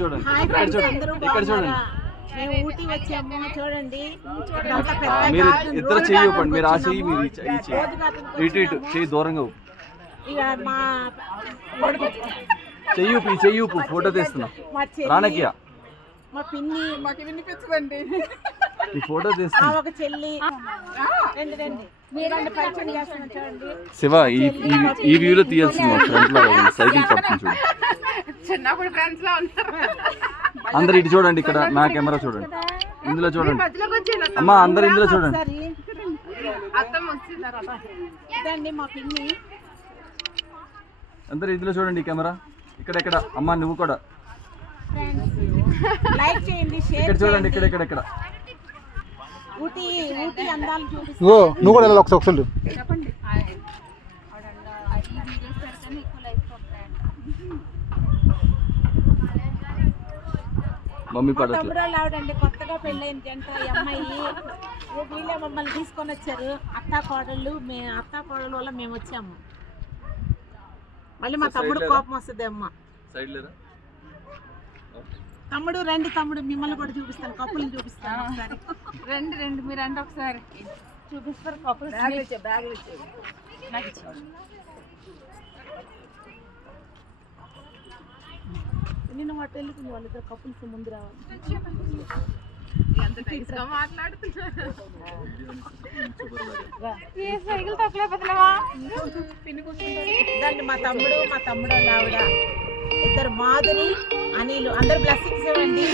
చూడండి హాయ్ ఇక్కడ ఫ్రెండ్స్, చూడండి అందరూ ఇక్కడ చూడండి బాగున్నారా? మేము ఊటీ వచ్చాము చూడండి. ఇదంతా ఆ, పెద్ద మీరు గార్డెన్, ఇద్దరు రోడ్ చెయ్యి గార్డెన్ ఇవ్వండి మీరు ఆ చెయ్యి వచ్చినాము. మీరు ఈ చెయ్యి రోడ్ గార్డెన్కి ఇటు ఇటు వచ్చినాము. చెయ్యి దూరంగా ఊపు. ఇక మా కొడుకు, చెయ్యి ఊపు ఈ చెయ్యి ఊపు ఫోటో తీస్తున్నా మా చెల్లి, రానకియా మా పిన్ని, మాకు వినిపించదండి. ఈ ఫోటో తీస్తున్నా ఒక చెల్లి. రండి రండి, మీరండి పరిచయం చేస్తున్నాం చూడండి. శివ ఈ వ్యూలో తీయాల్సింది ఫ్రంట్ లో సైకిల్ పట్టుకుని చూడు. చిన్నప్పుడు ఫ్రెండ్స్ లో ఉంటారు. అందరు ఇటు చూడండి, ఇక్కడ నా కెమెరా చూడండి, ఇందులో చూడండి మధ్యలోకి వచ్చి అమ్మా, అందరు ఇందులో చూడండి. ఒకసారి అత్తమ్మ వచ్చిందారు. ఇదండి మా పిన్ని. అందరు ఇందులో చూడండి కెమెరా, ఇక్కడ అమ్మా నువ్వు కూడా ఫ్రెండ్స్ లైక్ చేయండి, షేర్ ఇక్కడ చూడండి, చేయండి. ఇక్కడ ఊటీ అందాలు చూపిస్తాం. నువ్వు కూడా ఇలా ఒకసారి చెప్పండి. మమ్మీ మా పడట్లేదు. తమ్ముడు ఆవిడండి, కొత్తగా పెళ్ళైన జంట ఈ అమ్మాయి. వీళ్ళే మమ్మల్ని తీసుకొని వచ్చారు. అత్తా కోడళ్ళు వల్ల మేము వచ్చాము. మళ్ళీ మా తమ్ముడు కోపం వస్తుంది అమ్మ. సైడ్ లేదా తమ్ముడు రండి, తమ్ముడు మిమ్మల్ని కూడా చూపిస్తాను, కప్పులు చూపిస్తాను ఒకసారి. రండి మీరు అంటే ఒకసారి చూపిస్తారు కప్పులు. బ్యాగులు నిన్న మా పెళ్ళికి వాళ్ళిద్దరు కప్పుల్స్ ముందు రావాలి. ఎంత మాట్లాడుతున్నారు. సైకిల్ తొక్కలేకపోతున్నావా? ఇదండి మా తమ్ముడు వాళ్ళ ఆవిడ, ఇద్దరు మాధురి, అనిలు. అందరు బ్లెస్సింగ్స్ ఇవ్వండి.